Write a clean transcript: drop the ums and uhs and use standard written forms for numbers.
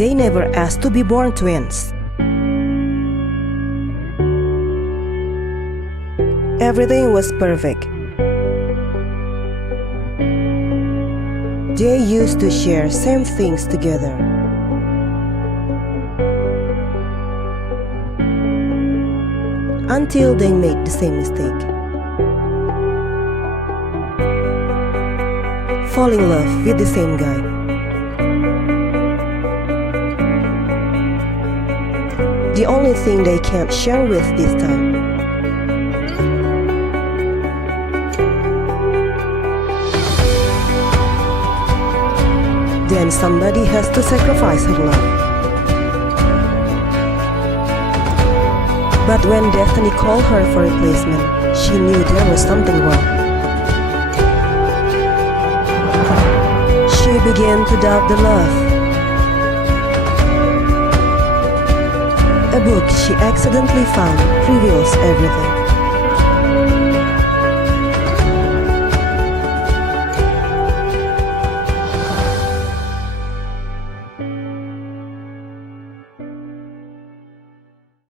They never asked to be born twins. Everything was perfect. They used to share same things together. Until they made the same mistake. Fall in love with the same guy. The only thing they can't share with this time. Then somebody has to sacrifice her love. But when destiny called her for replacement, she knew there was something wrong. She began to doubt the love. A book she accidentally found reveals everything.